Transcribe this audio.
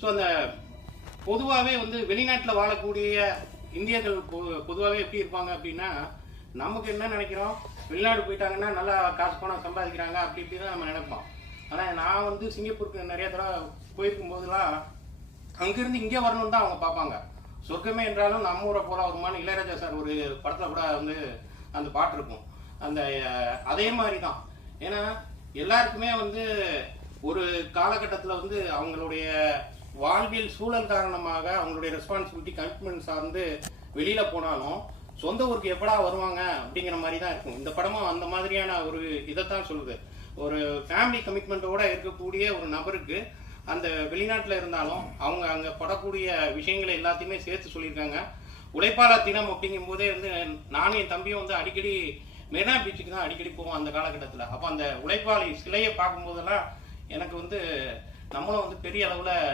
So அந்த பொதுவாகவே வந்து வெளிநாட்டில் வாழக்கூடிய இந்தியர்கள் பொதுவாகவே எப்படி இருப்பாங்க அப்படின்னா, நமக்கு என்ன நினைக்கிறோம், வெளிநாடு போயிட்டாங்கன்னா நல்லா காசு பணம் சம்பாதிக்கிறாங்க அப்படி இப்படி தான் நம்ம நினைப்போம். ஆனால் நான் வந்து சிங்கப்பூருக்கு நிறைய தடவை போயிருக்கும் போதெல்லாம் அங்கிருந்து இங்கே வரணும்னு தான் அவங்க பார்ப்பாங்க. சொர்க்கமே என்றாலும் நம்ம ஊரை போல வருமானு இளையராஜா சார் ஒரு படத்தில் கூட வந்து அந்த பாட்டு இருக்கும். அந்த அதே மாதிரி தான். ஏன்னா எல்லாருக்குமே வந்து ஒரு காலகட்டத்தில் வந்து அவங்களுடைய வாழ்வியல் சூழல் காரணமாக அவங்களுடைய ரெஸ்பான்சிபிலிட்டி கமிட்மெண்ட் சார்ந்து வெளியில போனாலும் சொந்த ஊருக்கு எப்படா வருவாங்க அப்படிங்கிற மாதிரி தான் இருக்கும். இந்த படமும் அந்த மாதிரியான ஒரு இதைத்தான் சொல்லுது. ஒரு ஃபேமிலி கமிட்மெண்ட்டோட இருக்கக்கூடிய ஒரு நபருக்கு அந்த வெளிநாட்டில் இருந்தாலும் அவங்க அங்கே படக்கூடிய விஷயங்களை எல்லாத்தையுமே சேர்த்து சொல்லியிருக்காங்க. உழைப்பாளர் தினம் அப்படிங்கும் போதே வந்து நானும் என் தம்பியும் வந்து அடிக்கடி மெரினா பீச்சுக்கு தான் அடிக்கடி போவோம் அந்த காலகட்டத்தில். அப்போ அந்த உழைப்பாளி சிலையை பார்க்கும்போதெல்லாம் எனக்கு வந்து நம்மளும் வந்து பெரிய அளவில்